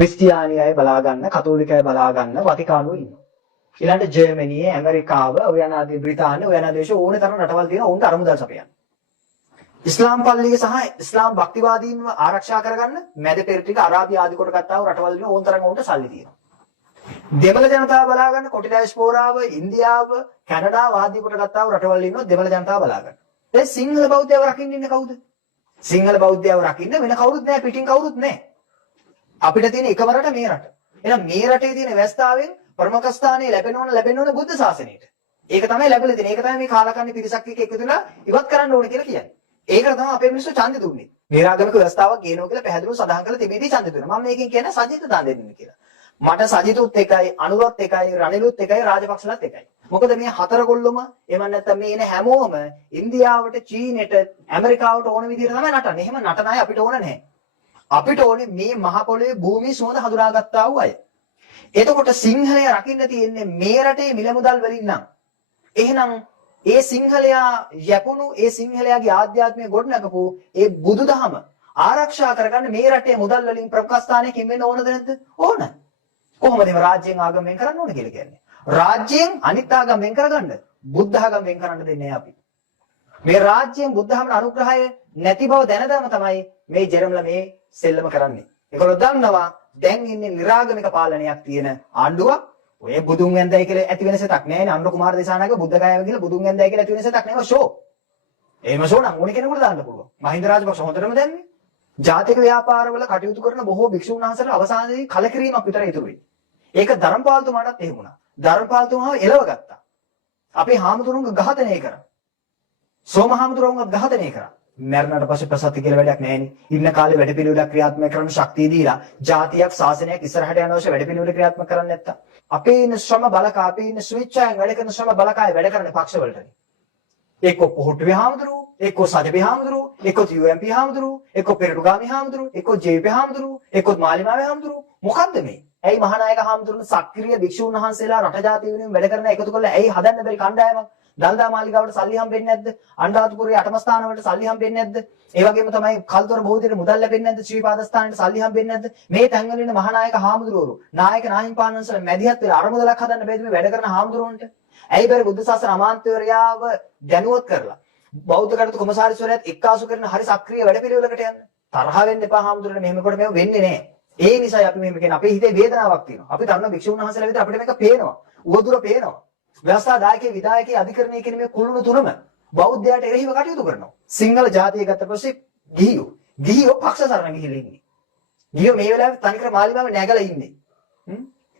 ක්‍රිස්තියානි අය බලා ගන්න, කතෝලික අය බලා ගන්න වතිකානුව ඉන්නවා. ඊළඟට ජර්මනිය, ඇමරිකාව, ඔය යන ආදී බ්‍රිතාන්‍ය, ඔය යන දේශ ඕනේ තරම් රටවල් තියෙනවා උන්ට අරමුදල් සපයන්න. ඉස්ලාම් පල්ලිය සහ ඉස්ලාම් භක්තිවාදීන්ව ආරක්ෂා කරගන්න මැද පෙරටික අරාබි ආදී කොට ගත්තා වූ රටවල් වල ඕන තරම් උන්ට සල්ලි තියෙනවා. දෙමළ ජනතාව බලා ගන්න කොටි ඩයස්පෝරාව, ඉන්දියාව, කැනඩාව ආදී කොට ගත්තා වූ රටවල් ඉන්නවා දෙමළ ජනතාව බලා ගන්න. දැන් සිංහල බෞද්ධයව රකින්න ඉන්නේ කවුද? සිංහල බෞද්ධයව රකින්න වෙන කවුරුත් නැහැ, පිටින් කවුරුත් නැහැ. අපිට තියෙන එකම රට මේ රට. එහෙනම් මේ රටේ තියෙන ව්‍යවස්ථාවෙන් ප්‍රමුඛ ස්ථානයේ ලැබෙන්න ඕන බුද්ධ ශාසනයට. ඒක තමයි ලැබෙලා තියෙන්නේ. ඒක තමයි මේ කාලකන්ණි පිරිසක් එක්ක එකතු වෙලා ඉවත් කරන්න ඕනේ කියලා කියන්නේ. ඒකට තමයි අපේ මිනිස්සු ඡන්දෙ දුන්නේ. නිරාගමික ව්‍යවස්ථාවක් ගේනවා කියලා පැහැදිලිව සඳහන් කරලා තිබෙදී ඡන්දෙ දුන්නා. මම මේකෙන් කියන්නේ සජිත දන් දෙන්න කියලා. මට සජිතුත් එකයි, අනුරත් එකයි, රනිලුත් එකයි, රාජපක්ෂලත් එකයි. මොකද මේ හතර කොල්ලොම එහෙම නැත්නම් මේ එන හැමෝම ඉන්දියාවට, චීනෙට, ඇමරිකාවට ඕන විදිහට තමයි නටන්නේ. එහෙම නටන අය අපිට ඕන නැහැ. අපිට ඕනේ මේ මහ පොළොවේ භූමියේ සුවඳ හඳුනාගත්තා වූ අය. එතකොට සිංහලය රකින්න තියෙන්නේ මේ රටේ මිල මුදල් වලින් නම්. එහෙනම් ඒ සිංහලයා යැපුණු ඒ සිංහලයාගේ ආධ්‍යාත්මය ගොඩනගපු ඒ බුදුදහම ආරක්ෂා කරගන්න මේ රටේ මුදල් වලින් ප්‍රමුඛ ස්ථානයකින් වෙන්න ඕනද නැද්ද? ඕන. කොහොමද මේ රාජ්‍යයෙන් ආගම වෙන් කරන්න ඕන කියලා කියන්නේ? රාජ්‍යයෙන් අනිත් ආගම වෙන් කරගන්න බුද්ධ ආගම වෙන් කරන්න දෙන්නේ නැහැ අපි. මේ රාජ්‍යයෙන් බුද්ධ ආගමේ අනුග්‍රහය නැති බව දැනදම තමයි මේ ජෙරම්ලා මේ සෙල්ලම කරන්නේ. ඒගොල්ලෝ දන්නවා දැන් ඉන්නේ නිරාගමික පාලනයක් තියෙන ආණ්ඩුවක්. ඔය බුදුන් වැන්දයි කියලා ඇති වෙන සතක් නෑනේ. අනුර කුමාර දේශානාගේ බුද්ධ ගායව කියලා බුදුන් වැන්දයි කියලා ඇති වෙන සතක් නෑ. ෂෝ. එහෙම ෂෝ නම් ඕනේ කෙනෙකුට දාන්න පුළුවන්. මහින්ද රාජපක්ෂ හොඳටම දැන්නේ. ජාතික ව්‍යාපාරවල කටයුතු කරන බොහෝ භික්ෂුන් වහන්සේලා අවසානයේදී කලකිරීමක් විතර ඉතුරු වෙයි. ඒක ධර්මපාලතුමාටත් එහෙම වුණා. ධර්මපාලතුමාව එලව ගත්තා. අපේ හාමුදුරුවන්ගේ ඝාතනය කරා. සෝම හාමුදුරුවන්ගේ ඝාතනය කරා. මරණයට පස්සේ ප්‍රසත්ති කියලා වැඩක් නැහැනේ. ඉන්න කාලේ වැඩපිළිවෙලක් ක්‍රියාත්මක කරන්න ශක්තිය දීලා ජාතියක් ශාසනයක් ඉස්සරහට යන අවශ්‍ය වැඩපිළිවෙල ක්‍රියාත්මක කරන්නේ නැත්තම් අපේ ඉන්න ශ්‍රම බලකා අපේ ඉන්න ස්විච්චයන් වැඩ කරන ශ්‍රම බලකාය වැඩ කරන්නේ පක්ෂ වලටනේ. එක්ක පොහොට්ටුවේ හාමුදුරුවෝ, එක්ක සජබේ හාමුදුරුවෝ, එක්ක UMP හාමුදුරුවෝ, එක්ක පෙරටුගාමි හාමුදුරුවෝ, එක්ක JP හාමුදුරුවෝ, එක්ක මාලිමාවේ හාමුදුරුවෝ. මොකද්ද මේ? ඇයි මහානායක හාමුදුරුවෝ සක්‍රීය භික්ෂුන් වහන්සේලා රට ජාතිය වෙනුවෙන් වැඩ කරන එකතු කරලා ඇයි හදන්න බැරි කණ්ඩායමක්? දල්දා මාලිගාවට සල්ලි හම්බෙන්නේ නැද්ද? අනුරාධපුරයේ අටම ස්ථාන වලට සල්ලි හම්බෙන්නේ නැද්ද? ඒ වගේම තමයි කල්තොර බෝධියට මුදල් ලැබෙන්නේ නැද්ද? ශ්‍රීපාද ස්ථානෙට සල්ලි හම්බෙන්නේ නැද්ද? මේ තැන්වල ඉන්න මහානායක හාමුදුරුවෝ නායක නාහිමිපාණන්සලා මැදිහත් වෙලා අරමුදලක් හදන්න බැරිද මේ වැඩ කරන හාමුදුරුවන්ට? ඇයි බැරි බුද්ධ ශාසන අමාත්‍යවරයාව දැනුවත් කරලා බෞද්ධ කටයුතු කොමසාරිස්වරයාත් එක්කාසු කරන හරි සක්‍රීය වැඩපිළිවෙලකට යන්න. තරහ වෙන්න එපා හාමුදුරනේ මෙහෙම කොට මේව වෙන්නේ නැහැ. ඒ නිසායි අපි මෙහෙම කියන්නේ අපේ හිතේ වේදනාවක් තියෙනවා. අපි තරණ භික්ෂුන් වහන්සේලා විතර අපිට මේක පේනවා. උවදුර පේනවා. ව්‍යවස්ථාදායකයේ විදායකයේ අධිකරණයේ කියන මේ කුළුණු තුනම බෞද්ධයාට එරෙහිව කටයුතු කරනවා. සිංහල ජාතිය ගත්ත පස්සේ ගිහියෝ පක්ෂ සරණ ගිහිල්ලා ඉන්නේ. ගිහියෝ මේ වෙලාවේ තනිකර මාලිමාවේ නැගලා ඉන්නේ.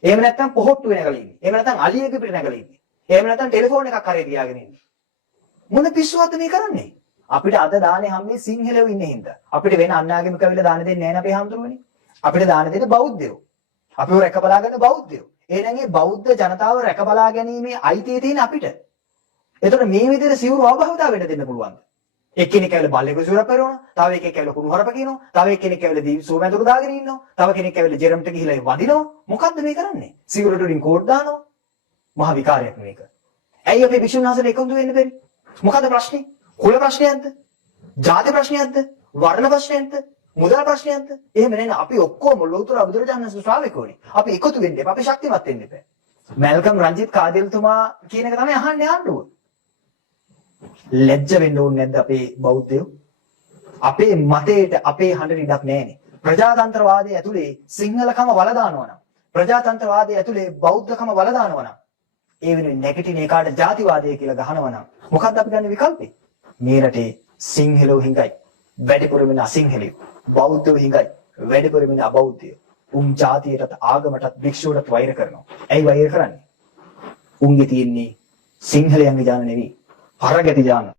එහෙම නැත්නම් පොහොට්ටුවේ නැගලා ඉන්නේ. එහෙම නැත්නම් අලියෙක පිට නැගලා ඉන්නේ. එහෙම නැත්නම් ටෙලිෆෝන් එකක් කරේ තියාගෙන ඉන්නේ. මොන පිස්සුවක්ද මේ කරන්නේ? අපිට අද දානේ හැම්මේ සිංහලයෝ ඉන්නේ හින්දා. අපිට වෙන අන්‍යාගමික වෙලා දාන දෙන්නේ නැහැ නේ අපේ හැමතුරුනේ. අපිට දාන දෙන්නේ බෞද්ධයෝ. අපිව රැක බලා ගන්න බෞද්ධයෝ. එහෙනම් මේ බෞද්ධ ජනතාව රැක බලා ගැනීමේ අයිතිය තියෙන අපිට. එතකොට මේ විදිහට සිවුරු අවබෝධතාව වෙන්න දෙන්න පුළුවන්ද? එක්කෙනෙක් ඇවිල්ලා බල්ලෙකු සිවුරක් පෙරවනවා, තව එකෙක් ඇවිල්ලා කුණු හරප කියනවා, තව එක්කෙනෙක් ඇවිල්ලා දී සෝමැදුරු දාගෙන ඉන්නවා, තව කෙනෙක් ඇවිල්ලා ජෙරම්ට ගිහිලා වදිනවා. මොකද්ද මේ කරන්නේ? සිවුරට උඩින් කෝට් දානවා. මහා විකාරයක් මේක. ඇයි අපේ භික්ෂුන් වහන්සේලා එකමුතු වෙන්න බැරි? මොකද්ද ප්‍රශ්නේ? කුල ප්‍රශ්නයක්ද? ජාති ප්‍රශ්නයක්ද? වර්ණ ප්‍රශ්නයක්ද? මුදල් ප්‍රශ්නයක්ද? එහෙම නෙවෙයි අපි ඔක්කොම ලෝතර බුදුරජාණන් වහන්සේ ශ්‍රාවකෝනේ. අපි එකතු වෙන්න එපා. අපි ශක්තිමත් වෙන්න එපා. මැල්කම් රංජිත් කාදිල්තුමා කියන එක තමයි අහන්නේ ආණ්ඩුව. ලැජ්ජ වෙන්න ඕනේ නැද්ද අපේ බෞද්ධයෝ? අපේ මතයට අපේ හඬට ඉඩක් නැහැනේ. ප්‍රජාතන්ත්‍රවාදයේ ඇතුලේ සිංහලකම වල දානවා නම්, ප්‍රජාතන්ත්‍රවාදයේ ඇතුලේ බෞද්ධකම වල දානවා නම්, ඒ වෙනුවෙන් නැගිටින එකාට ජාතිවාදය කියලා ගහනවා නම් මොකක්ද අපි ගන්න විකල්පේ? මේ රටේ සිංහලෝ හිඟයි. වැඩිපුර වෙන අසිංහලයෝ. බෞද්ධයෝ හිඟයි. වැඩිපුර වෙන අබෞද්ධයෝ. උන් ජාතියටත් ආගමටත් භික්ෂුවටත් වෛර කරනවා. ඇයි වෛර කරන්නේ? උන්ගේ තියෙන්නේ සිංහලයන්ගේ ජාන නෙවෙයි. පරගති ජාන.